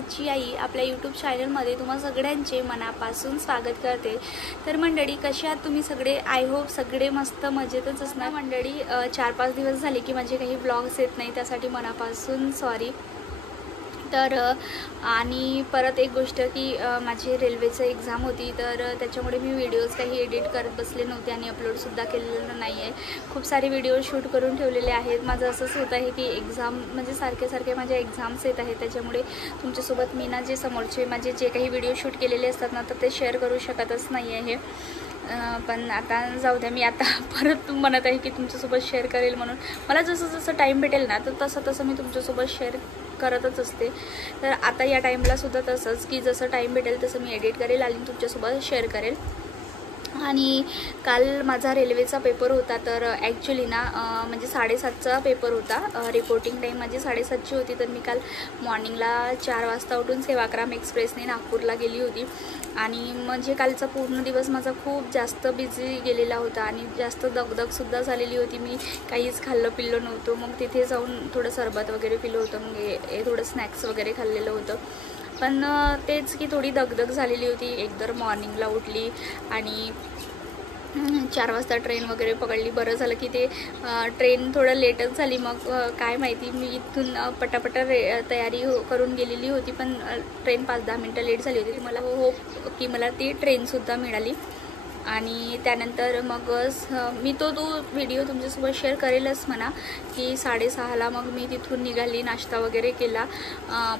घरची आई आपल्या यूट्यूब चॅनलमध्ये तुम्हा सगळ्यांचे मनापासून स्वागत करते। तर मंडळी, कसे आहात तुम्ही सगळे? आय होप सगळे मस्त मजेतच असणार। मंडळी, 4-5 दिवस झाले की माझे काही ब्लॉग्स येत नाही, त्यासाठी मनापासून सॉरी। तर आणि परत एक गोष्ट की माझी रेल्वेचं एक्झाम होती, तर त्याच्यामुळे मी व्हिडिओज काही एडिट करत बसले नव्हते आणि अपलोडसुद्धा केलेलं नाही आहे। खूप सारे व्हिडिओ शूट करून ठेवलेले आहेत। माझं असंच होत आहे की एक्झाम म्हणजे सारखे माझ्या एक्झाम्स येत आहेत, त्याच्यामुळे तुमच्यासोबत मी ना जे समोरचे माझे जे काही व्हिडिओ शूट केलेले असतात ना, तर ते शेअर करू शकतच नाही आहे। पण आता जाऊ द्या, मी आता परत म्हणत आहे की तुमच्यासोबत शेअर करेल म्हणून। मला जसं टाईम भेटेल ना, तर तसं मी तुमच्यासोबत शेअर करतच असते। तर आता या टाईमला सुद्धा तसंच की जसं टाईम भेटेल तसं मी एडिट करेल आणि तुमच्यासोबत शेअर करेल। आणि काल माझा रेल्वेचा पेपर होता, तर ॲक्च्युली ना म्हणजे 7:30चा पेपर होता। रिपोर्टिंग टाईम माझी 7:30ची होती, तर मी काल मॉर्निंगला 4 वाजता उठून सेवाग्राम एक्सप्रेसने नागपूरला गेली होती। आणि म्हणजे कालचा पूर्ण दिवस माझा खूप जास्त बिझी गेलेला होता आणि जास्त दगदगसुद्धा झालेली होती। मी काहीच खाल्लं पिल्लं नव्हतं। मग तिथे जाऊन थोडं सरबत वगैरे पिलं होतं, मग थोडं स्नॅक्स वगैरे खाल्लेलं होतं। पण तेच की थोडी दगदग झालेली होती। एकदर मॉर्निंगला उठली आणि 4 वाजता ट्रेन वगैरे पकडली। बरं झालं की ते ट्रेन थोडं लेटच झाली। मग काय माहिती, मी इथून पटापटा तयारी करून गेलेली होती, पण ट्रेन 5-10 मिनटं लेट झाली होती। मला होप की मला ती ट्रेनसुद्धा मिळाली। आणि त्यानंतर मग मी तो व्हिडिओ तुमच्यासोबत शेअर करेलच म्हणा की 6:30ला मग मी तिथून निघाली, नाश्ता वगैरे केला,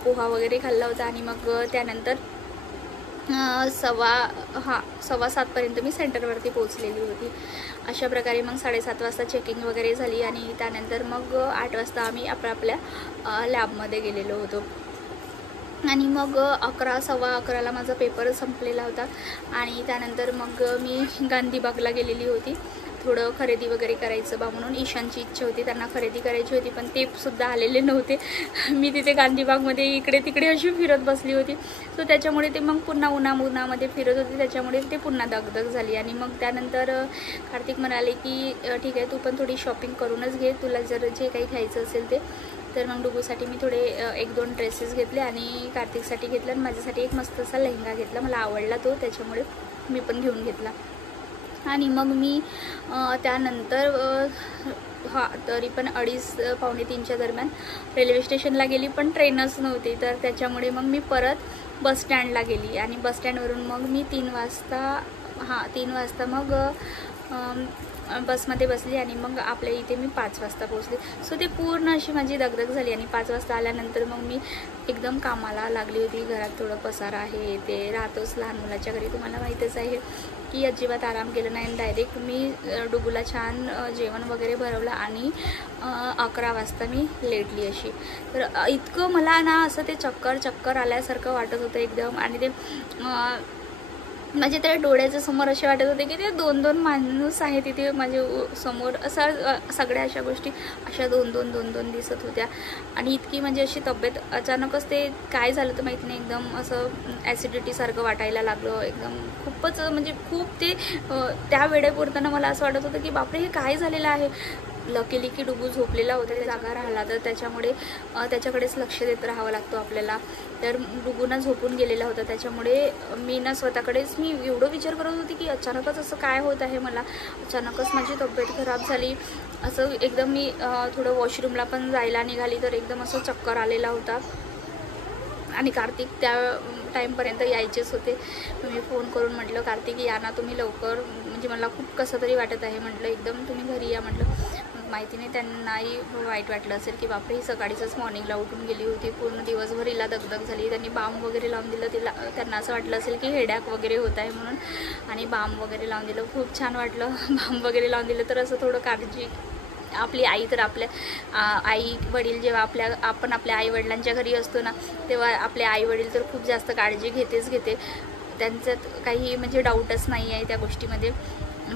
पोहा वगैरे खाल्ला होता आणि मग त्यानंतर 6:15पर्यंत मी सेंटरवरती पोहोचलेली होती। अशा प्रकारे मग 7:30 वाजता चेकिंग वगैरे झाली आणि त्यानंतर मग 8 वाजता आम्ही आपल्या लॅबमध्ये गेलेलो होतो। आणि मग 11-11:15ला माझा पेपर संपलेला होता आणि त्यानंतर मग मी गांधीबागला गेलेली होती। थोडं खरेदी वगैरे करायचं बा म्हणून ईशानची इच्छा होती, त्यांना खरेदी करायची होती, पण ते सुद्धा आलेले नव्हते। मी तिथे गांधीबागमध्ये इकडे तिकडे अशी फिरत बसली होती, सो त्याच्यामुळे ते मग पुन्हा उन्हामध्ये फिरत होते, त्याच्यामुळे ते पुन्हा दगदग झाली। आणि मग त्यानंतर कार्तिक म्हणाले की ठीक आहे, तू पण थोडी शॉपिंग करूनच घे, तुला जर जे काही घ्यायचं असेल ते। तर मग डुगूसाठी मी थोडे 1-2 ड्रेसेस घेतले आणि कार्तिकसाठी घेतलं आणि माझ्यासाठी एक मस्त असा लेहंगा घेतला। मला आवडला तो, त्याच्यामुळे मी पण घेऊन घेतला। आणि मग मी त्यानंतर तरी पण 2:30-2:45च्या दरम्यान रेल्वे स्टेशनला गेली, पण ट्रेनच नव्हती, तर त्याच्यामुळे मग मी परत बस स्टँडला गेली आणि बस स्टँडवरून मग मी 3 वाजता मग बसमध्ये बसली आणि मग आपल्या इथे मी 5 वाजता पोहोचले। सो ते पूर्ण अशी माझी दगदग झाली आणि 5 वाजता आल्यानंतर मग मी एकदम कामाला लागली होती। घरात थोडं पसारा आहे, ते राहतोच लहान मुलाच्या घरी, तुम्हाला माहीतच आहे की अजिबात आराम केला नाही। डायरेक्ट मी डुगूला छान जेवण वगैरे भरवलं आणि 11 वाजता मी लेटली अशी। तर इतकं मला ना असं ते चक्कर आल्यासारखं वाटत होतं एकदम। आणि ते माझे त्या डोळ्याच्या समोर असे वाटत होते की ते 2-2 माणूस आहे तिथे माझ्या समोर, असं सगळ्या अशा गोष्टी अशा 2-2 दिसत होत्या। आणि इतकी म्हणजे अशी तब्येत अचानकच ते काय झालं तर माहिती नाही, एकदम असं ॲसिडिटीसारखं वाटायला लागलं एकदम। खूपच म्हणजे खूप ते त्या वेळेपुरताना मला असं वाटत होतं की बापरे, हे काय झालेलं आहे। लकीली की डुगू झोपलेला होता, ते जागा राहिला, तर त्याच्यामुळे त्याच्याकडेच लक्ष देत राहावं लागतो आपल्याला। तर डुगूना झोपून गेलेला होता, त्याच्यामुळे मी ना स्वतःकडेच मी एवढं विचार करत होती की अचानकच असं काय होत आहे मला, अचानकच माझी तब्येत खराब झाली। असं एकदम मी थोडं वॉशरूमला पण जायला निघाली, तर एकदम असं चक्कर आलेला होता। आणि कार्तिक त्या टाईमपर्यंत यायचेच होते। मी फोन करून म्हटलं, कार्तिक या ना तुम्ही लवकर, म्हणजे मला खूप कसं तरी वाटत आहे म्हटलं, एकदम तुम्ही घरी या म्हटलं। माहिती नाही त्यांनाही वाईट वाटलं असेल की बापरे, ही सकाळीच मॉर्निंगला उठून गेली होती, पूर्ण दिवसभर हिला दगदग झाली। त्यांनी बाम वगैरे लावून दिलं, त्यांना असं वाटलं असेल की हेडॅक वगैरे होत आहे म्हणून, आणि बाम वगैरे लावून दिलं, खूप छान वाटलं। बाम वगैरे लावून दिलं तर असं थोडं काळजी, आपली आई तर आपल्या आई वडील जेव्हा आपण आपल्या आई वडिलांच्या घरी असतो ना, तेव्हा आपले आई वडील तर खूप जास्त काळजी घेते, त्यांच्यात काही म्हणजे डाऊटच नाही आहे त्या गोष्टीमध्ये।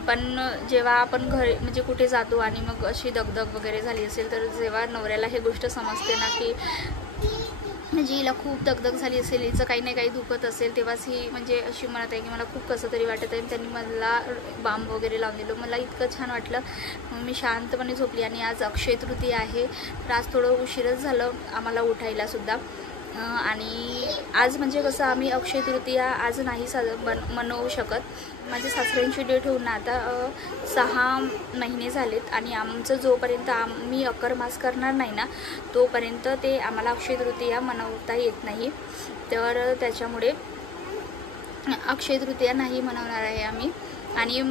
पण जेव्हा आपण घरी म्हणजे कुठे जातो आणि मग अशी दगदग वगैरे झाली असेल, तर जेव्हा नवऱ्याला हे गोष्ट समजते ना की म्हणजे हिला खूप दगदग झाली असेल, हिचं काही नाही काही दुखत असेल, तेव्हाच ही म्हणजे अशी म्हणत आहे की मला खूप कसं तरी वाटत आहे। त्यांनी मला बाम वगैरे लावून दिलं, मला इतकं छान वाटलं। मी शांतपणे झोपली आणि आज अक्षय तृतीया आहे, तर आज थोडं उशीरच झालं आम्हाला उठायला सुद्धा। आणि आज म्हणजे कसं आम्ही अक्षय तृतीया आज नाही मनवू शकत. माझ्या सासऱ्यांची डेट होऊन आता 6 महिने झालेत आणि आमचं जोपर्यंत आम्ही अकरमास करणार नाही ना तोपर्यंत ते आम्हाला अक्षय तृतीया मनवता येत नाही. तर त्याच्यामुळे अक्षय तृतीया नाही मनवणार आहे आम्ही. आणि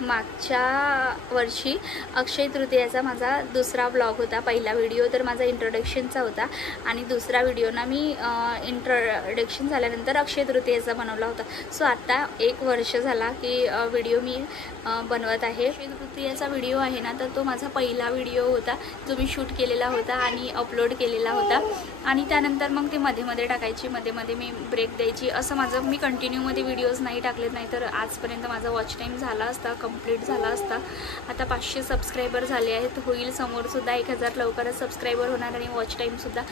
मागच्या वर्षी अक्षय तृतीयाचा माझा दुसरा ब्लॉग होता. पहिला व्हिडिओ तर माझा इंट्रोडक्शनचा होता आणि दुसरा व्हिडिओ ना मी इंट्रोडक्शन झाल्यानंतर अक्षय तृतीयाचा बनवला होता. सो आता 1 वर्ष झाला की व्हिडिओ मी बनवत आहे. अक्षय तृतीयाचा व्हिडिओ आहे ना तर तो माझा पहिला व्हिडिओ होता जो मी शूट केलेला होता आणि अपलोड केलेला होता. आणि त्यानंतर मग ते मध्ये टाकायची, मध्ये मी ब्रेक द्यायची. असं माझं मी कंटिन्यूमध्ये व्हिडिओज नाही टाकलेत, नाही तर आजपर्यंत माझा वॉच टाईम झाला असता, कंप्लीट झाला असता. आता 500 सबस्क्रायबर झाले आहेत, होईल समोरसुद्धा 1000 लवकरच सबस्क्रायबर होणार आणि वॉच टाईमसुद्धा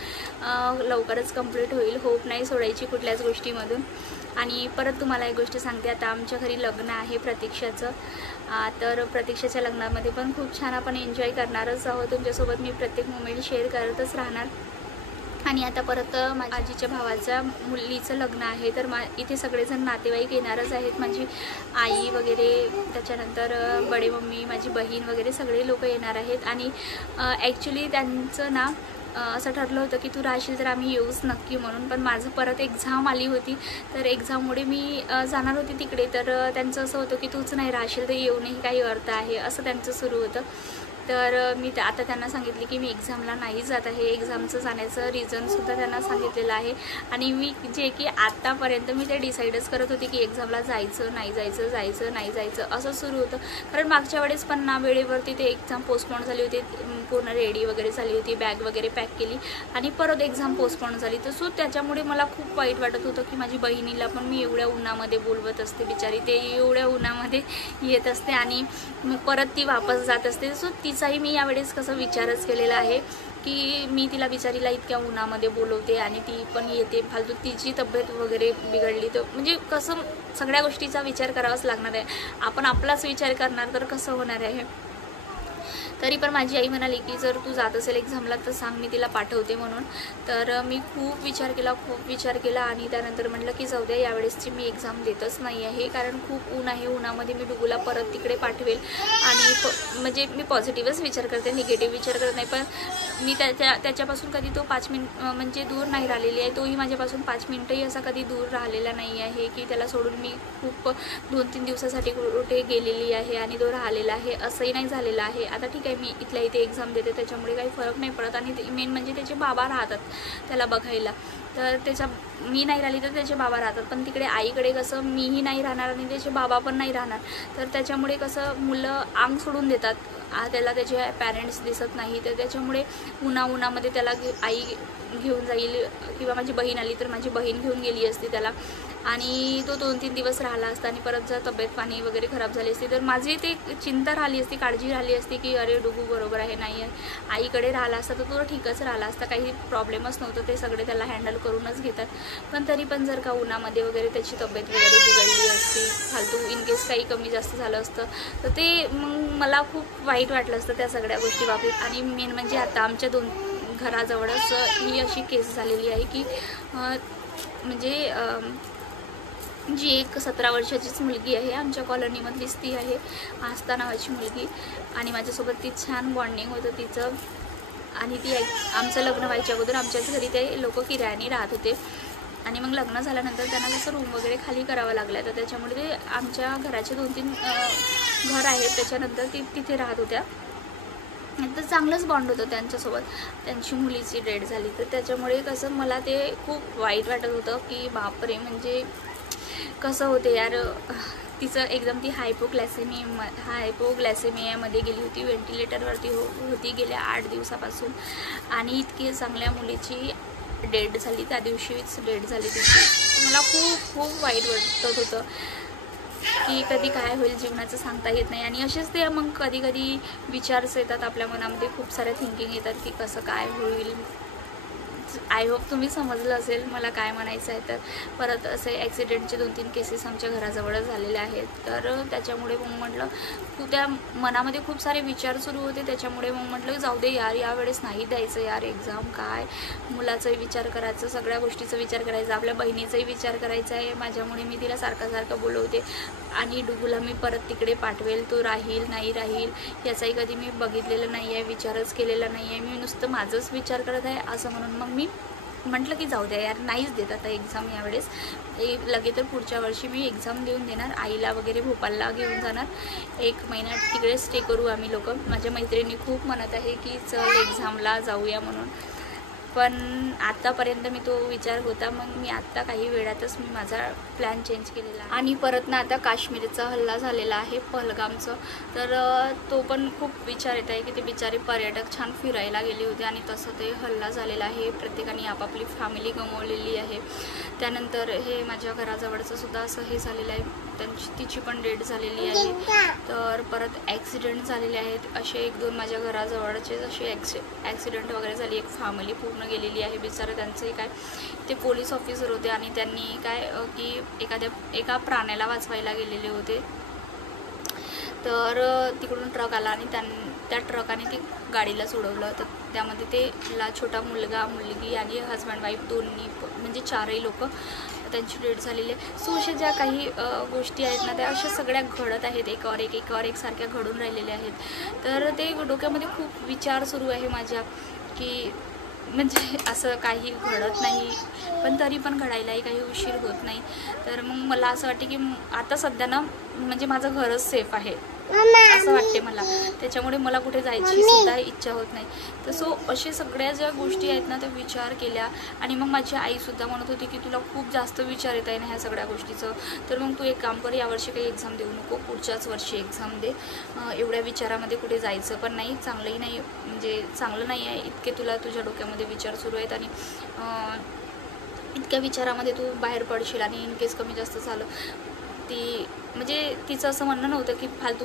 लवकरच कंप्लीट होईल. होप नाही सोडायची कुठल्याच गोष्टीमधून. आणि परत तुम्हाला एक गोष्ट सांगते, आता आमच्या घरी लग्न आहे प्रतीक्षाचं. तर प्रतीक्षाच्या लग्नामध्ये पण खूप छान आपण एन्जॉय करणारच आहोत. तुमच्यासोबत मी प्रत्येक मोमेंट शेअर करतच राहणार. आणि आता परत माझ्या आजीच्या भावाच्या मुलीचं लग्न आहे, तर इथे सगळेजण नातेवाईक येणारच आहेत. माझी आई वगैरे, त्याच्यानंतर बडे मम्मी, माझी बहीण वगैरे सगळे लोक येणार आहेत. आणि ॲक्च्युली त्यांचं ना असं ठरलं होतं की तू राहशील तर आम्ही येऊच नक्की म्हणून. पण माझं परत एक्झाम आली होती, तर एक्झाममुळे मी जाणार होती तिकडे. तर त्यांचं असं होतं की तूच नाही राहशील तर येऊनही काही अर्थ आहे, असं त्यांचं सुरू होतं. तर मी आता त्यांना सांगितले की मी एक्झामला नाही जात आहे. एक्झामचं जाण्याचं रिझनसुद्धा त्यांना सांगितलेलं आहे. आणि मी जे की आत्तापर्यंत मी ते डिसाईडच करत होते की एक्झामला जायचं नाही जायचं, जायचं नाही जायचं असं सुरू होतं. कारण मागच्या वेळेस पण ना वेळेवरती ते एक्झाम पोस्टपोन झाली होती, पूर्ण रेडी वगैरे झाली होती, बॅग वगैरे पॅक केली आणि परत एक्झाम पोस्टपोन झाली. तर सो त्याच्यामुळे मला खूप वाईट वाटत होतं की माझी बहिणीला पण मी एवढ्या उन्हामध्ये बोलवत असते, बिचारी ते एवढ्या उन्हामध्ये येत असते आणि मग परत ती वापस जात असते. सो तिचाही मी यावेळेस कसं विचारच केलेला आहे की मी तिला बिचारीला इतक्या उन्हामध्ये बोलवते आणि ती पण येते फालतू, तिची तब्येत वगैरे बिघडली तर म्हणजे कसं सगळ्या गोष्टीचा विचार करावाच लागणार आहे. आपण आपलाच विचार करणार तर कसं होणार आहे. तरी पण माझी आई म्हणाली की जर तू जात असेल एक्झामला तर सांग, मी तिला पाठवते म्हणून. तर मी खूप विचार केला आणि त्यानंतर म्हटलं की जाऊ द्या, यावेळेसची मी एक्झाम देतच नाही आहे. कारण खूप ऊन आहे, उन्हामध्ये मी डुगूला परत तिकडे पाठवेल. आणि म्हणजे मी पॉझिटिव्हच विचार करते, निगेटिव्ह विचार करत नाही. पण मी त्याच्यापासून कधी तो 5 मिनिट म्हणजे दूर नाही राहिलेली आहे. तोही माझ्यापासून 5 मिनिटही असा कधी दूर राहिलेला नाही आहे की त्याला सोडून मी खूप 2-3 दिवसासाठी कुठे गेलेली आहे आणि तो राहिलेला आहे, असंही नाही झालेलं आहे. आता ठीक आहे, मी इथल्या इथे एक्झाम देते त्याच्यामुळे काही फरक नाही पडत. आणि मेन म्हणजे त्याचे बाबा राहतात त्याला बघायला, तर मी नाही राहिली तर त्याचे बाबा राहतात. पण तिकडे आईकडे कसं मीही नाही राहणार आणि त्याचे बाबा पण नाही राहणार, तर त्याच्यामुळे कसं मुलं अंग सोडून देतात, त्याला त्याचे पॅरेंट्स दिसत नाही. तर त्याच्यामुळे उन्हामध्ये त्याला आई घेऊन जाईल किंवा माझी बहीण आली तर माझी बहीण घेऊन गेली असती त्याला आणि तो 2-3 दिवस राहिला असता. आणि परत जर तब्येत पाणी वगैरे खराब झाली असती तर माझी ते चिंता राहिली असती, काळजी राहिली असती की अरे डुगू बरोबर आहे, नाही आहे, आईकडे राहिला असता तर तो ठीकच राहिला असता, काही प्रॉब्लेमच नव्हतं, ते सगळे त्याला हँडल करूनच घेतात. पण तरी पण जर का उन्हामध्ये वगैरे त्याची तब्येत वगैरे बिघडली असती फालतू, इन केस काही कमी जास्त झालं असतं तर ते मग मला खूप वाईट वाटलं असतं त्या सगळ्या गोष्टी बाबतीत. आणि मेन म्हणजे आता आमच्या 2 घराजवळच ही अशी केस झालेली आहे की म्हणजे जी एक 17 वर्षाचीच मुलगी आहे, आमच्या कॉलनीमधलीच ती आहे, आस्था नावाची मुलगी. आणि माझ्यासोबत ती छान बॉन्डिंग होतं तिचं. आणि ती आमचं लग्न व्हायच्या अगोदर आमच्याच घरी ते लोक किरायाने राहत होते. आणि मग लग्न झाल्यानंतर त्यांना कसं रूम वगैरे खाली करावं लागलं, तर त्याच्यामुळे ते आमच्या घराचे 2-3 घर आहेत त्याच्यानंतर तिथे राहत होत्या. तर चांगलंच बॉन्ड होतं त्यांच्यासोबत. त्यांची मुलीची डेथ झाली तर त्याच्यामुळे कसं मला ते खूप वाईट वाटत होतं की बापरे, म्हणजे कसं होते यार. तिचं एकदम ती हायपोग्लायसेमियामध्ये गेली होती, व्हेंटिलेटरवरती होती गेल्या 8 दिवसापासून. आणि इतकी चांगल्या मुलीची डेथ झाली, त्या दिवशीच डेथ झाली तिची. मला खूप वाईट वाटत होतं की कधी काय होईल जीवनाचं सांगता येत नाही. आणि असेच ते मग कधी विचारच येतात आपल्या मनामध्ये, खूप साऱ्या थिंकिंग येतात की कसं काय होईल, आय होप तुम्ही समजलं असेल मला काय म्हणायचं आहे. तर परत असे ॲक्सिडेंटचे 2-3 केसेस आमच्या घराजवळच झालेले आहेत. तर त्याच्यामुळे मग म्हटलं त्या मनामध्ये खूप सारे विचार सुरू होते. त्याच्यामुळे मग म्हटलं जाऊ दे यार, यावेळेस नाही द्यायचं यार एक्झाम. काय मुलाचाही विचार करायचा, सगळ्या गोष्टीचा विचार करायचा, आपल्या बहिणीचाही विचार करायचा आहे. माझ्यामुळे मी तिला सारखं बोलवते आणि डुगूला मी परत तिकडे पाठवेल, तो राहील नाही राहील याचाही कधी मी बघितलेलं नाही आहे, विचारच केलेला नाही आहे. मी नुसतं माझंच विचार करत आहे असं म्हणून मग मी म्हटलं की जाऊ द्या यार, नाहीच देत आता एक्झाम यावेळेस. लगे तर पुढच्या वर्षी मी एक्झाम देऊन देणार. आईला वगैरे भोपाळला घेऊन जाणार, 1 महिना तिकडे स्टे करू आम्ही लोक. माझ्या मैत्रिणी खूप म्हणत आहे की चल एक्झामला जाऊया म्हणून, पण आत्तापर्यंत मी तो विचार होता. मग मी आत्ता काही वेळातच मी माझा प्लॅन चेंज केलेला आहे. आणि परत ना आता काश्मीरचा हल्ला झालेला आहे पहलगामचं, तर तो पण खूप विचार येत आहे की ते बिचारे पर्यटक छान फिरायला गेले होते आणि तसं ते हल्ला झालेला आहे. प्रत्येकाने आपापली फॅमिली गमावलेली आहे. त्यानंतर हे माझ्या घराजवळचं सुद्धा असं हे झालेलं आहे, तिची पण डेथ झालेली आहे. तर परत ॲक्सिडेंट झालेले आहेत असे 1-2 माझ्या घराजवळचे असे ॲक्सिडेंट वगैरे झाली. एक फॅमिली पूर्ण गेलेली आहे बिचारं. त्यांचंही काय, ते पोलीस ऑफिसर होते आणि त्यांनी काय की एका प्राण्याला वाचवायला गेलेले होते. तर तिकडून ट्रक आला आणि त्या ट्रकाने ती गाडीला सोडवलं. तर त्यामध्ये ते छोटा मुलगा मुलगी आणि हजबंड वाईफ दोन्ही म्हणजे 4ही लोक त्यांची डेथ झालेली आहे. सो अशा ज्या काही गोष्टी आहेत ना त्या अशा सगळ्या घडत आहेत, एकावर एक सारख्या घडून राहिलेल्या आहेत. तर ते डोक्यामध्ये खूप विचार सुरू आहे माझ्या की म्हणजे असं काही घडत नाही, पण तरी पण घडायलाही काही उशीर होत नाही. तर मग मला असं वाटते की आता सध्या ना म्हणजे माझं घरच सेफ आहे असं वाटते मला. त्याच्यामुळे मला कुठे जायची सुद्धा इच्छा होत नाही. तर सो असे सगळ्या ज्या गोष्टी आहेत ना त्या विचार केल्या. आणि मग माझी आईसुद्धा म्हणत होती की तुला खूप जास्त विचार येत आहे ना ह्या सगळ्या गोष्टीचं, तर मग तू एक काम कर, यावर्षी काही एक्झाम देऊ नको, पुढच्याच वर्षी एक्झाम दे. एवढ्या विचारामध्ये कुठे जायचं पण नाही, चांगलंही नाही, म्हणजे चांगलं नाही आहे. इतके तुला तुझ्या डोक्यामध्ये विचार सुरू आहेत आणि इतक्या विचारामध्ये तू बाहेर पडशील आणि इन केस कमी जास्त झालं, ती म्हणजे तिचं असं म्हणणं नव्हतं की फालतू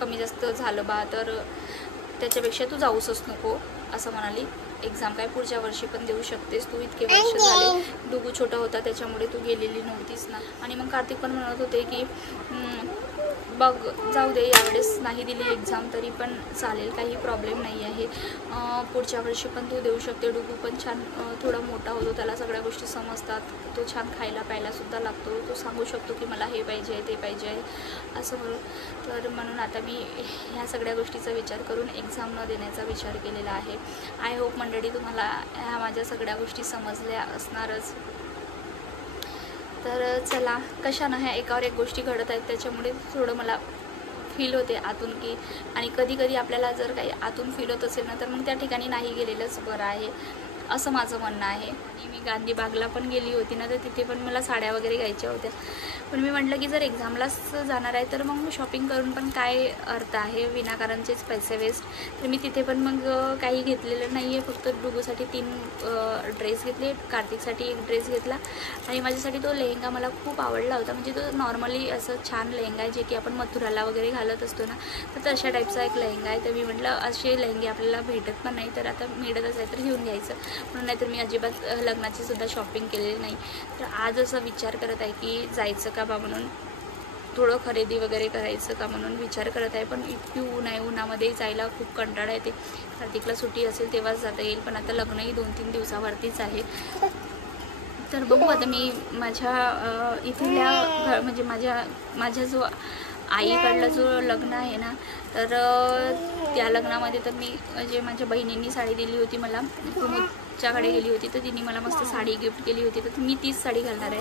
कमी जास्त झालं बा तर त्याच्यापेक्षा तू जाऊसच नको असं म्हणाली. एक्झाम काय पुढच्या वर्षी पण देऊ शकतेस तू, इतके वर्ष झाले. डुगू छोटा होता त्याच्यामुळे तू गेलेली नव्हतीस ना. आणि मग कार्तिक पण म्हणत होते की बघ जाऊ दे, यावेळेस नाही दिली एक्झाम तरी पण चालेल, काही प्रॉब्लेम नाही आहे, पुढच्या वर्षी पण तू देऊ शकते. डुगू पण छान थोडा मोठा होतो, त्याला सगळ्या गोष्टी समजतात, तो छान खायला प्यायलासुद्धा लागतो, तो सांगू शकतो की मला हे पाहिजे आहे ते पाहिजे आहे असं म्हणून. तर म्हणून आता मी ह्या सगळ्या गोष्टीचा विचार करून एक्झाम न देण्याचा विचार केलेला आहे. आय होप मंडळी तुम्हाला ह्या माझ्या सगळ्या गोष्टी समजल्या असणारच. तर चला, कशानं ह्या एकावर एक गोष्टी घडत आहेत त्याच्यामुळे थोडं मला फील होते आतून की, आणि कधी कधी आपल्याला जर काही आतून फील होत असेल ना तर मग त्या ठिकाणी नाही गेलेलंच बरं आहे असं माझं म्हणणं आहे. आणि मी गांधी बागला पण गेली होती ना, तर तिथे पण मला साड्या वगैरे घ्यायच्या होत्या. पण मी म्हटलं की जर एक्झामलाच जाणार आहे तर मग शॉपिंग करून पण काय अर्थ आहे, विनाकारणचेच पैसे वेस्ट. तर मी तिथे पण मग काही घेतलेलं नाही आहे, फक्त डुगूसाठी 3 ड्रेस घेतले, कार्तिकसाठी 1 ड्रेस घेतला आणि माझ्यासाठी तो लेहंगा मला खूप आवडला होता. म्हणजे तो नॉर्मली असं छान लेहंगा आहे जे की आपण मथुराला वगैरे घालत असतो ना, तर तशा टाईपचा एक लेहंगा आहे. तर मी म्हटलं असे लेहंगे आपल्याला भेटत पण नाही, तर आता मिळतच आहे तर घेऊन घ्यायचं म्हणून. नाहीतर मी अजिबात लग्नाची सुद्धा शॉपिंग केलेली नाही. तर आज असा विचार करत आहे की जायचं का बा म्हणून, थोडं खरेदी वगैरे करायचं का म्हणून विचार करत आहे. पण इतकी ऊन आहे, उन्हामध्ये जायला खूप कंटाळा येते. कार्तिकला सुट्टी असेल तेव्हाच जाता येईल, पण आता लग्नही 2-3 दिवसावरतीच आहे. तर बघू आता मी माझ्या इथल्या म्हणजे माझ्या जो आईकडला जो लग्न आहे ना, तर त्या लग्नामध्ये तर मी म्हणजे माझ्या बहिणींनी साडी दिली होती मला, कुमुदच्याकडे गेली होती तर तिने मला मस्त साडी गिफ्ट केली होती, तर मी तीच साडी घालणार आहे.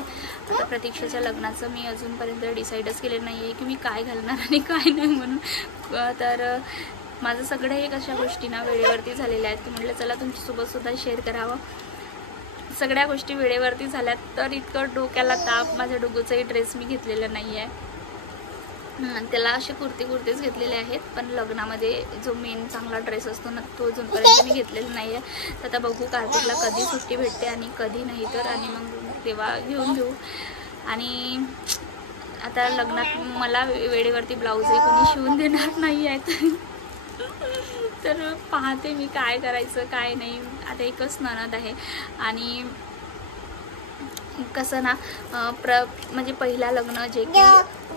आता प्रतीक्षाच्या लग्नाचं मी अजूनपर्यंत डिसाईडच केलेलं नाही आहे की मी काय घालणार आणि काय नाही म्हणून. तर माझं सगळं एक अशा गोष्टी ना वेळेवरती झालेल्या आहेत की म्हटलं चला तुमच्यासोबतसुद्धा शेअर करावं. सगळ्या गोष्टी वेळेवरती झाल्यात. तर इतकं डोक्याला ताप, माझ्या डुगूचाही ड्रेस मी घेतलेला नाही आहे, त्याला असे कुर्तेच घेतलेले आहेत, पण लग्नामध्ये जो मेन चांगला ड्रेस असतो ना तो अजूनपर्यंत मी घेतलेला नाही आहे. तर आता बघू कार्तिकला कधी सुट्टी भेटते आणि कधी नाही तर, आणि मग तेव्हा घेऊन घेऊ. आणि आता लग्नात मला वेळेवरती ब्लाऊजही कोणी शिवून देणार नाही आहेत. तर पाहते मी काय करायचं काय नाही. आता एकच नणद आहे आणि कसं ना म्हणजे पहिला लग्न जे की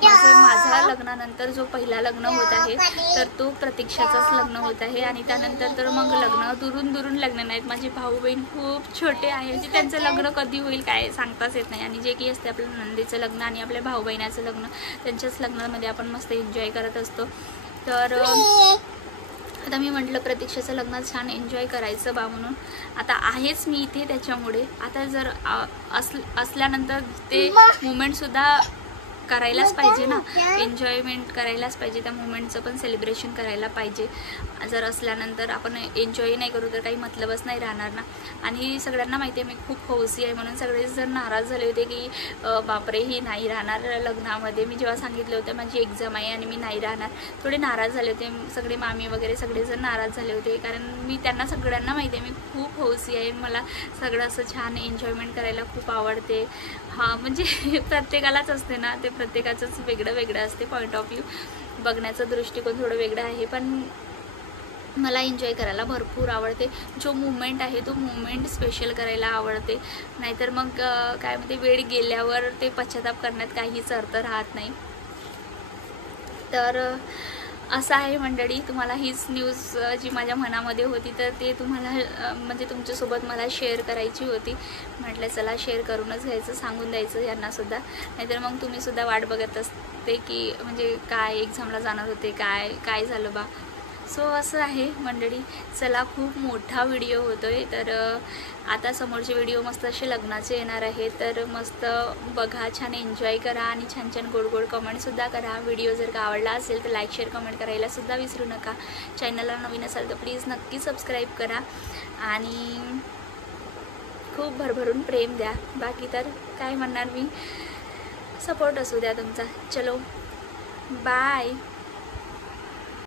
माझ्या लग्नानंतर जो पहिला लग्न होत आहे तर तो प्रतीक्षाचंच लग्न होत आहे. आणि त्यानंतर तर मग लग्न दुरून लग्न नाहीत. माझे भाऊ बहीण खूप छोटे आहे, म्हणजे त्यांचं लग्न कधी होईल काय सांगताच येत नाही. आणि जे की असते आपल्या नंदेचं लग्न आणि आपल्या भाऊ बहिणाचं लग्न, त्यांच्याच लग्नामध्ये आपण मस्त एन्जॉय करत असतो. तर आता मी म्हटलं प्रतीक्षाचं लग्न छान एन्जॉय करायचं बा म्हणून. आता आहेच मी इथे त्याच्यामुळे आता जर असल्यानंतर ते मुमेंटसुद्धा करायलाच पाहिजे ना, एन्जॉयमेंट करायलाच पाहिजे, त्या मुमेंटचं पण सेलिब्रेशन करायला पाहिजे. जर असल्यानंतर आपण एन्जॉय नाही करू तर काही मतलबच नाही राहणार ना. आणि सगळ्यांना माहिती आहे मी खूप हौसी आहे म्हणून सगळेच जण नाराज झाले होते की बापरे ही नाही राहणार लग्नामध्ये. मी जेव्हा सांगितलं होतं माझी एक्झाम आहे आणि मी नाही राहणार, थोडे नाराज झाले होते सगळे, मामी वगैरे सगळेजण नाराज झाले होते. कारण मी त्यांना सगळ्यांना माहिती आहे मी खूप हौसी आहे, मला सगळं असं छान एन्जॉयमेंट करायला खूप आवडते. हां म्हणजे प्रत्येकालाच असते ना, ते प्रत्येकाचंच वेगळं असते, पॉईंट ऑफ व्ह्यू बघण्याचा दृष्टिकोन थोडं वेगळं आहे. पण मला एन्जॉय करायला भरपूर आवडते. जो मुवमेंट आहे तो मुवमेंट स्पेशल करायला आवडते. नाहीतर मग काय म्हणते वेळ गेल्यावर ते पश्चाताप करण्यात काहीच अर्थ राहत नाही. तर असं आहे मंडळी, तुम्हाला हीच न्यूज जी माझ्या मनामध्ये होती तर ते तुम्हाला म्हणजे तुमच्यासोबत मला शेअर करायची होती. म्हटलं चला शेअर करूनच घ्यायचं, सांगून द्यायचं यांनासुद्धा. नाहीतर मग तुम्हीसुद्धा वाट बघत असते की म्हणजे काय एक्झामला जाणार होते, काय झालं बा. सो असं आहे मंडळी. चला खूप मोठा व्हिडिओ होतोय. तर आता समोरचे व्हिडिओ मस्त असे लग्नाचे येणार आहे, तर मस्त बघा, छान एन्जॉय करा आणि छान छान गोड गोड कमेंटसुद्धा करा. व्हिडिओ जर का आवडला असेल तर लाईक शेअर कमेंट करायला सुद्धा विसरू नका. चॅनलला नवीन असाल तर प्लीज नक्की सबस्क्राईब करा आणि खूप भरभरून प्रेम द्या. बाकी तर काय म्हणणार मी, सपोर्ट असू द्या तुमचा. चलो बाय.